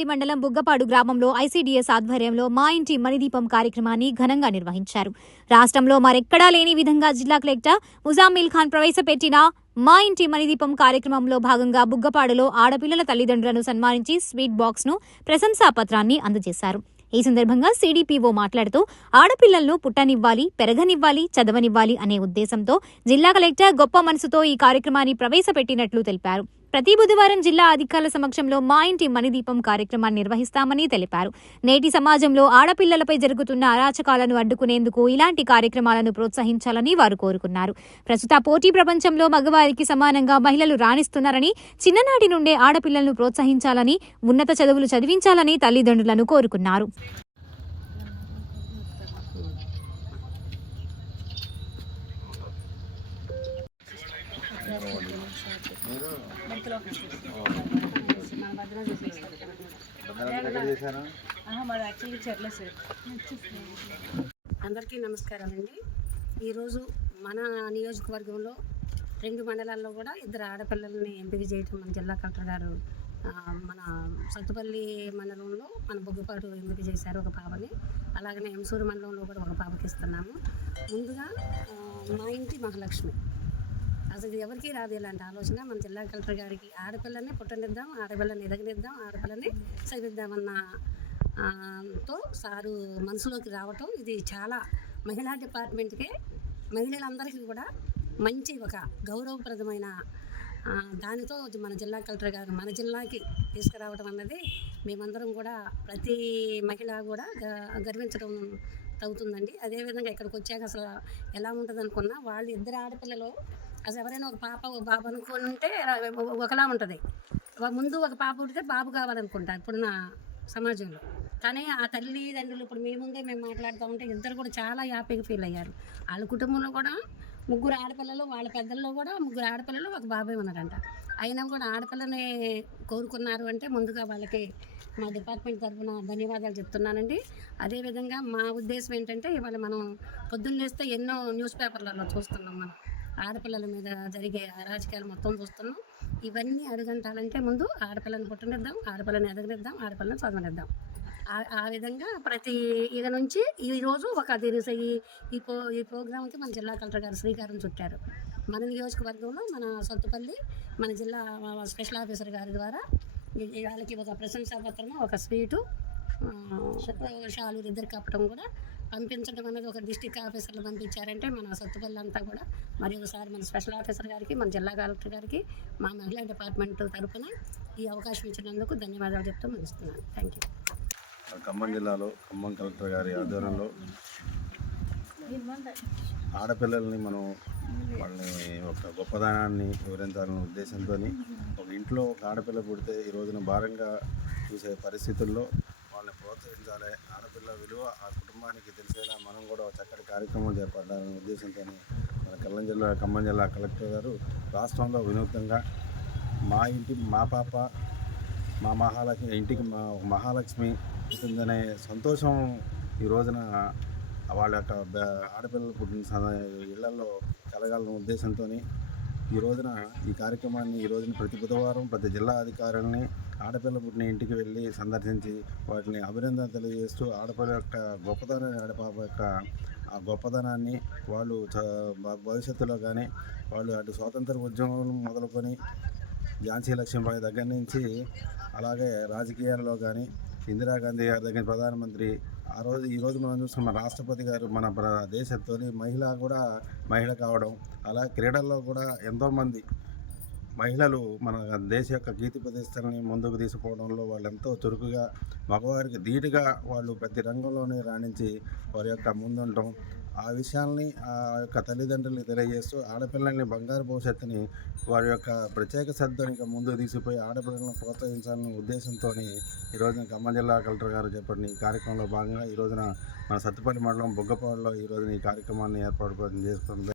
సత్తుపల్లి మండలం బుగ్గపాడు గ్రామంలో ఐసీడీఎస్ ఆధ్వర్యంలో మా ఇంటి మణిదీపం కార్యక్రమాన్ని ఘనంగా నిర్వహించారు. రాష్ట్రంలో మరెక్కడా లేని విధంగా జిల్లా కలెక్టర్ ముజామిల్ ఖాన్ ప్రవేశపెట్టిన మా ఇంటి మణిదీపం కార్యక్రమంలో భాగంగా బుగ్గపాడులో ఆడపిల్లల తల్లిదండ్రులను సన్మానించి స్వీట్ బాక్స్ ను ప్రశంసా పత్రాన్ని అందజేశారు. ఈ సందర్భంగా సీడీపీఓ మాట్లాడుతూ ఆడపిల్లలను పుట్టనివ్వాలి, పెరగనివ్వాలి, చదవనివ్వాలి అనే ఉద్దేశంతో జిల్లా కలెక్టర్ గొప్ప మనసుతో ఈ కార్యక్రమాన్ని ప్రవేశపెట్టినట్లు తెలిపారు. ప్రతి బుధవారం జిల్లా అధికారుల సమక్షంలో మా ఇంటి మణిదీపం కార్యక్రమాన్ని నిర్వహిస్తామని తెలిపారు. నేటి సమాజంలో ఆడపిల్లలపై జరుగుతున్న అరాచకాలను అడ్డుకునేందుకు ఇలాంటి కార్యక్రమాలను ప్రోత్సహించాలని వారు కోరుకున్నారు. ప్రస్తుత పోటీ ప్రపంచంలో మగవారికి సమానంగా మహిళలు రాణిస్తున్నారని, చిన్ననాటి నుండే ఆడపిల్లలను ప్రోత్సహించాలని, ఉన్నత చదువులు చదివించాలని తల్లిదండ్రులను కోరుకున్నారు. అందరికీ నమస్కారాలండి. ఈరోజు మన నియోజకవర్గంలో 2 మండలాల్లో కూడా 2 ఆడపిల్లల్ని ఎంపిక చేయటం మన జిల్లా కలెక్టర్ గారు మన సత్తుపల్లి మండలంలో మన బుగ్గపాటు ఎంపిక చేశారు ఒక పాపని. అలాగనే ఎంసూరు మండలంలో కూడా ఒక పాపకి ఇస్తున్నాము. ముందుగా మా ఇంటి మహాలక్ష్మి అసలు ఎవరికీ రాదు ఇలాంటి ఆలోచన. మన జిల్లా కలెక్టర్ గారికి ఆడపిల్లని పుట్టనిద్దాం, ఆడపిల్లని ఎదగనిద్దాం, ఆడపిల్లని చదివిద్దామన్న తో సారు మనసులోకి రావటం ఇది చాలా మహిళా డిపార్ట్మెంట్కే, మహిళలందరికీ కూడా మంచి ఒక గౌరవప్రదమైన దానితో మన జిల్లా కలెక్టర్ గారు మన జిల్లాకి తీసుకురావడం అన్నది మేమందరం కూడా ప్రతి మహిళ కూడా గర్వించడం అవుతుందండి. అదేవిధంగా ఇక్కడికి వచ్చాక అసలు ఎలా ఉంటుంది అనుకున్నా, వాళ్ళు 2 ఆడపిల్లలు అసలు ఎవరైనా ఒక పాప ఒక బాబు అనుకుంటే ఒకలా ఉంటుంది. ముందు ఒక పాప ఉంటే బాబు కావాలనుకుంటారు ఇప్పుడున్న సమాజంలో. కానీ ఆ తల్లిదండ్రులు ఇప్పుడు మీ ముందే మేము మాట్లాడుతూ ఉంటే ఇద్దరు కూడా చాలా హ్యాపీగా ఫీల్ అయ్యారు. వాళ్ళ కుటుంబంలో కూడా 3 ఆడపిల్లలు, వాళ్ళ పెద్దల్లో కూడా 3 ఆడపిల్లలు, ఒక బాబాయ్ ఉన్నారంట. అయినా కూడా ఆడపిల్లని కోరుకున్నారు అంటే ముందుగా వాళ్ళకి మా డిపార్ట్మెంట్ తరఫున ధన్యవాదాలు చెప్తున్నానండి. అదేవిధంగా మా ఉద్దేశం ఏంటంటే, ఇవాళ మనం పొద్దున్న లేస్తే ఎన్నో న్యూస్ పేపర్లలో చూస్తున్నాం, మనం ఆడపిల్లల మీద జరిగే అరాచకాలు మొత్తం చూస్తున్నాం. ఇవన్నీ అడుగంటాలంటే ముందు ఆడపిల్లని పుట్టనిద్దాం, ఆడపిల్లని ఎదగనిద్దాం, ఆడపిల్లని చదవనిద్దాం. ఆ విధంగా ప్రతి ఇక నుంచి ఈరోజు ఒక ఈ ప్రోగ్రాంకి మన జిల్లా కలెక్టర్ గారు శ్రీకారం చుట్టారు. మన నియోజకవర్గంలో మన సత్తుపల్లి మన జిల్లా స్పెషల్ ఆఫీసర్ గారి ద్వారా వాళ్ళకి ఒక ప్రశంసా పత్రము, ఒక స్వీటు, షాలు 2 కప్పడం కూడా పంపించడం అనేది ఒక డిస్టిక్ ఆఫీసర్లు పంపించారంటే మన సత్తుపల్లి అంతా కూడా మరి ఒకసారి మన స్పెషల్ ఆఫీసర్ గారికి, మన జిల్లా కలెక్టర్ గారికి, మా మహిళా డిపార్ట్మెంట్ తరఫున ఈ అవకాశం ఇచ్చినందుకు ధన్యవాదాలు చెప్తూ ముగిస్తున్నాను. Thank you. ఖమ్మం జిల్లాలో ఖమ్మం కలెక్టర్ గారి ఆధ్వర్యంలో ఆడపిల్లల్ని మనం వాళ్ళని ఒక గొప్పదనాన్ని వివరించాలనే ఉద్దేశంతో ఒక ఇంట్లో ఒక ఆడపిల్ల పుడితే ఈ రోజున భారంగా చూసే పరిస్థితుల్లో వాళ్ళని ప్రోత్సహించాలి, ఆడపిల్ల విలువ ఆ కుటుంబానికి తెలిసేలా మనం కూడా ఒక చక్కటి కార్యక్రమం చేపట్టాలనే ఉద్దేశంతో మన ఖమ్మం జిల్లా కలెక్టర్ గారు రాష్ట్రంలో వినూత్నంగా మా ఇంటి మా పాప మా మహాలక్ష్మి ఇంటికి మహాలక్ష్మి ఉంటుందనే సంతోషం ఈ రోజున వాళ్ళ యొక్క ఆడపిల్లలు పుట్టిన ఇళ్లలో కలగాలనే ఉద్దేశంతో ఈ రోజున ఈ కార్యక్రమాన్ని ప్రతి బుధవారం ప్రతి జిల్లా అధికారులని ఆడపిల్ల పుట్టిన ఇంటికి వెళ్ళి సందర్శించి వాటిని అభినందన తెలియజేస్తూ ఆడపిల్ల యొక్క గొప్పతనాన్ని, ఆడపాప యొక్క ఆ గొప్పతనాన్ని వాళ్ళు భవిష్యత్తులో కానీ వాళ్ళు అటు స్వాతంత్ర ఉద్యమం మొదలుకొని ఝాన్సీ లక్ష్మీబాయి దగ్గర నుంచి అలాగే రాజకీయాల్లో కానీ ఇందిరాగాంధీ గారి దగ్గర ప్రధానమంత్రి ఈరోజు మనం చూస్తాం, మన రాష్ట్రపతి గారు మన దేశంతో మహిళ కావడం, అలా క్రీడల్లో కూడా ఎంతోమంది మహిళలు మన దేశ యొక్క కీర్తి ప్రతిష్టలని ముందుకు తీసుకుపోవడంలో వాళ్ళు ఎంతో చురుకుగా మగవారికి ధీటుగా వాళ్ళు ప్రతి రంగంలోనే రాణించి వారి యొక్క ముందుండటం, ఆ విషయాల్ని ఆ యొక్క తల్లిదండ్రులకి తెలియజేస్తూ ఆడపిల్లల్ని బంగారు భవిష్యత్తుని వారి యొక్క ప్రత్యేక శ్రద్ధని ముందుకు తీసుకుపోయి ఆడపిల్లలను ప్రోత్సహించాలనే ఉద్దేశంతో ఈరోజున ఖమ్మం జిల్లా కలెక్టర్ గారు చెప్పిన ఈ కార్యక్రమంలో భాగంగా ఈరోజున మన సత్తుపల్లి మండలం బుగ్గపాడులో ఈరోజున ఈ కార్యక్రమాన్ని ఏర్పాటు చేసుకుంది.